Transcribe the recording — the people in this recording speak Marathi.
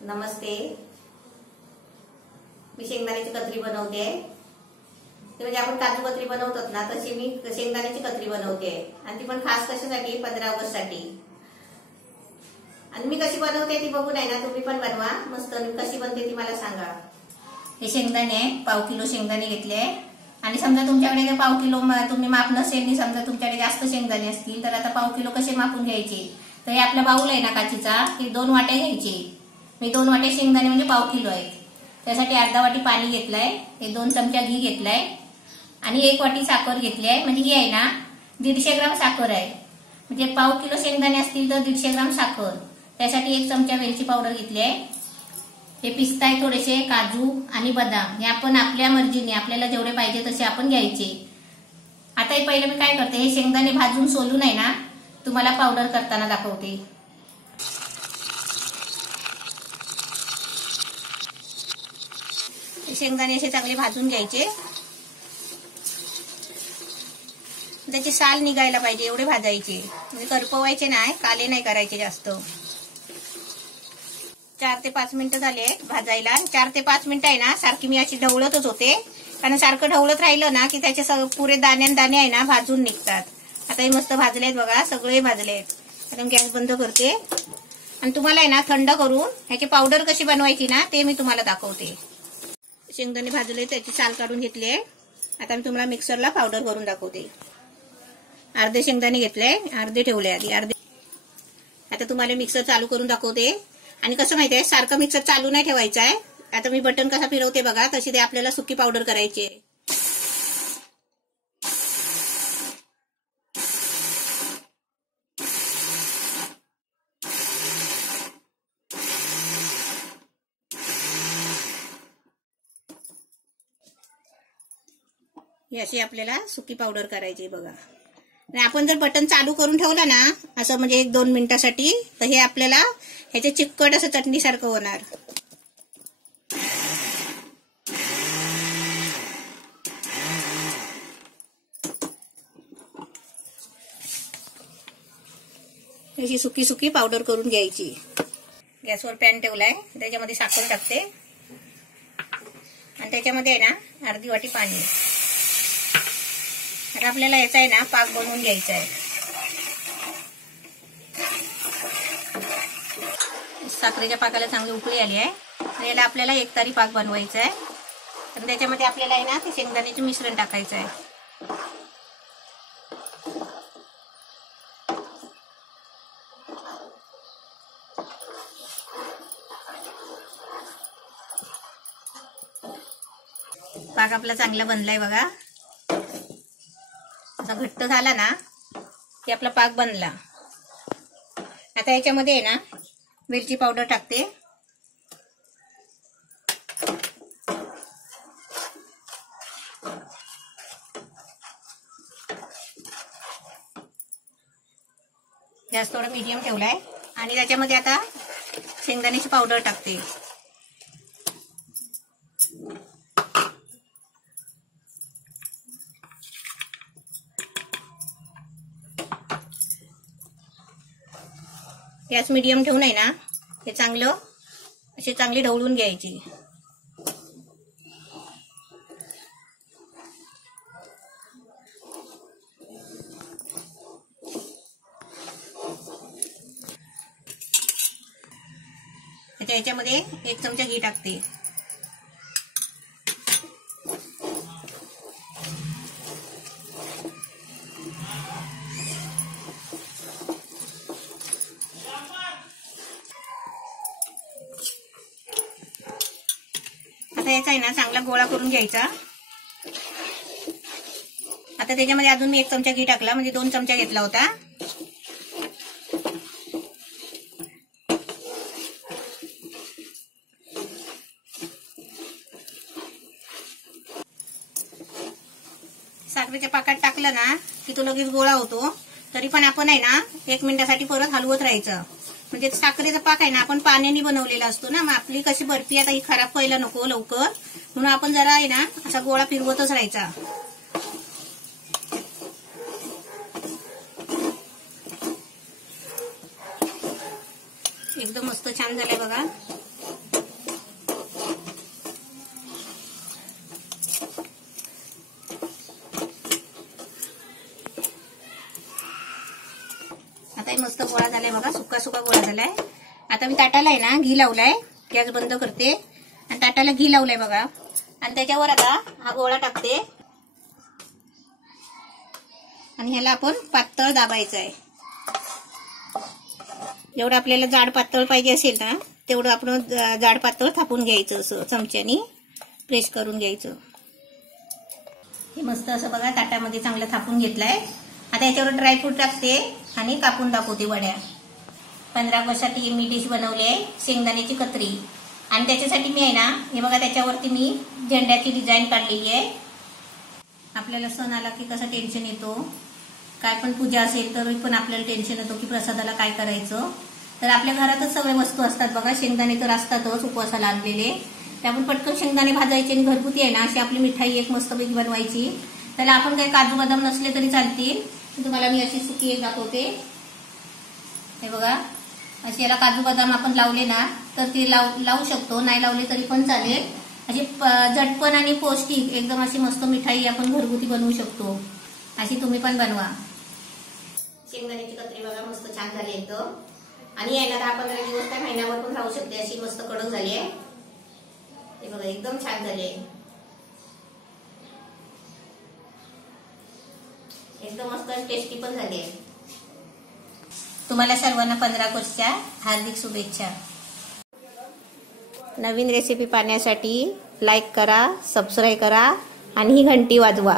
नमस्ते. मी शेंगदाण्याची कतरी बनवते. ते म्हणजे आपण काजू कतरी बनवतात ना तशी मी शेंगदाण्याची कतरी बनवते आणि ती पण खास कशासाठी 15 ऑगस्ट साठी. आणि मी कशी बनवते ती बघून आहे ना तुम्ही पण बनवा मस्त. कशी बनते ती मला सांगा. हे शेंगदाणे पाव किलो शेंगदाणे घेतले आणि समजा तुमच्याकडे जर पाव किलो तुम्ही माप नसेल, समजा तुमच्याकडे जास्त शेंगदाणे असतील तर आता पाव किलो कसे मापून घ्यायचे. तर हे आपला बाऊल आहे ना काचीचा, हे 2 वाट्या घ्यायचे. मी 2 वाट्या शेंगदाणे म्हणजे पाव किलो आहेत. त्यासाठी अर्धा वाटी पाणी घेतलंय, हे 2 चमचा घी घेतलाय आणि 1 वाटी साखर घेतली आहे. म्हणजे ही आहे ना 150 ग्राम साखर आहे. म्हणजे पाव किलो शेंगदाणे असतील तर 150 ग्राम साखर. त्यासाठी 1 चमचा वेलची पावडर घेतली आहे. हे पिस्ता आहे, थोडेसे काजू आणि बदाम. हे आपण आपल्या मर्जीने आपल्याला जेवढे पाहिजे तसे आपण घ्यायचे. आता हे पहिलं मी काय करते, हे शेंगदाणे भाजून सोलून आहे ना तुम्हाला पावडर करताना दाखवते. शेंगदाणे असे चांगले भाजून घ्यायचे. त्याची साल निघायला पाहिजे एवढे भाजायचे. म्हणजे करपवायचे नाही, काले नाही करायचे जास्त. 4 ते 5 मिनिटं झाले भाजायला. 4 ते 5 मिनिटं आहे ना सारखी मी अशी ढवळतच होते, कारण सारखं ढवळत राहिलं ना की त्याचे पुरे दाणे आहे ना भाजून निघतात. आता हे मस्त भाजलेत बघा, सगळे भाजलेत. आता मी गॅस बंद करते आणि तुम्हाला आहे ना थंड करून ह्याची पावडर कशी बनवायची ना ते मी तुम्हाला दाखवते. शेंगदाणे भाजले त्याची साल काढून घेतली. आता मी तुम्हाला मिक्सरला पावडर करून दाखवते. अर्धे शेंगदाणे घेतले, अर्धे ठेवले आधी, अर्धे. आता तुम्हाला मिक्सर चालू करून दाखवते. आणि कसं माहितीये, सारखं मिक्सर चालू नाही ठेवायचं आहे. आता मी बटन कसा फिरवते बघा, तशी ते आपल्याला सुकी पावडर करायची आहे. ही अशी आपल्याला सुकी पावडर करायची बघा. आणि आपण जर बटन चालू करून ठेवलं ना असं म्हणजे 1-2 मिनिटासाठी, तर हे आपल्याला ह्याचे चिकट असं चटणी सारखं होणार. अशी सुकी सुकी पावडर करून घ्यायची. गॅसवर पॅन ठेवलाय, त्याच्यामध्ये साखर टाकते आणि त्याच्यामध्ये आहे ना अर्धी वाटी पाणी. आता आपल्याला याचा आहे ना पाक बनवून घ्यायचा आहे. साखरेच्या पाकाला चांगली उकळी आली आहे. याला आपल्याला एकतारी पाक बनवायचा आहे. तर त्याच्यामध्ये आपल्याला आहे ना ते शेंगदाण्याचे मिश्रण टाकायचं आहे. पाक आपला चांगला बनलाय बघा. असा घट्ट झाला ना की आपला पाक बनला. आता याच्यामध्ये आहे ना वेलची पावडर टाकते. गॅस थोडा मीडियम ठेवलाय आणि त्याच्यामध्ये आता शेंगदाण्याची पावडर टाकते. गॅस मीडियम ठेवून आहे ना हे चांगलं असे चांगली ढवळून घ्यायची. याच्यामध्ये 1 चमचा घी टाकते. आता याचा आहे ना चांगला गोळा करून घ्यायचा. आता त्याच्यामध्ये अजून मी 1 चमचा घी टाकला, म्हणजे 2 चमचा घेतला होता. साखरेच्या पाकात टाकलं ना की तो लगेच गोळा होतो. तरी पण आपण आहे ना 1 मिनिटासाठी परत हलवत राहायचं. म्हणजे साखरेचा पाक आहे ना आपण पाण्याने बनवलेला असतो ना, मग आपली कशी बर्फी आता ही खराब व्हायला नको लवकर, म्हणून आपण जरा आहे ना असा गोळा फिरवतच राहायचा. एकदम मस्त छान झालंय बघा. गोळा झालाय बघा, सुका सुका गोळा झालाय. आता मी ताटाला आहे ना घी लावलाय, गॅस बंद करते आणि ताटाला घी लावलाय बघा. आणि त्याच्यावर आता हा गोळा टाकते आणि ह्याला आपण पातळ दाबायचं आहे. जेवढं आपल्याला जाड पातळ पाहिजे असेल ना तेवढं आपण जाड पातळ थापून घ्यायचं, असं चमच्यानी प्रेस करून घ्यायचं. हे मस्त असं बघा ताटामध्ये चांगलं थापून घेतलंय. आता याच्यावर ड्रायफ्रूट टाकते आणि कापून दाखवते वड्या. 15 ऑगस्टसाठी मी डिश बनवली आहे, शेंगदाण्याची कतरी. आणि त्याच्यासाठी मी आहे ना हे बघा त्याच्यावरती मी झेंड्याची डिझाईन काढलेली आहे. आपल्याला सण आला की कसं टेन्शन येतो, काय पण पूजा असेल तर पण आपल्याला टेन्शन येतो की प्रसादाला काय करायचं. तर आपल्या घरातच सगळे वस्तू असतात बघा, शेंगदाणे तर असतातच उपवासाला आणलेले. ते आपण पटकन शेंगदाणे भाजायचे आणि घरगुती आहे ना अशी आपली मिठाई एक मस्तपैकी बनवायची. त्याला आपण काही काजू बदाम नसले तरी चालतील. तुम्हाला मी अशी सुकी एक दाखवते. हे बघा, अशी याला काजू बदाम आपण लावले ना तर ती लावू शकतो, नाही लावले तरी पण चालेल. अशी झटपण आणि पौष्टिक एकदम अशी मस्त मिठाई आपण घरगुती बनवू शकतो. अशी तुम्ही पण बनवा. शेंगदाण्याची कतरी बघा मस्त छान झाली एकदम. आणि यायला 10-15 दिवस काय महिन्यावर पण राहू शकते, अशी मस्त कडक झाली आहे. हे बघा एकदम छान झाली आहे, एकदम मस्त टेस्टी पण झाली आहे. तुम्हाला सर्वांना 15 ऑगस्टच्या हार्दिक शुभेच्छा. नवीन रेसिपी पाहण्यासाठी लाईक करा, सबस्क्राईब करा आणि ही घंटी वाजवा.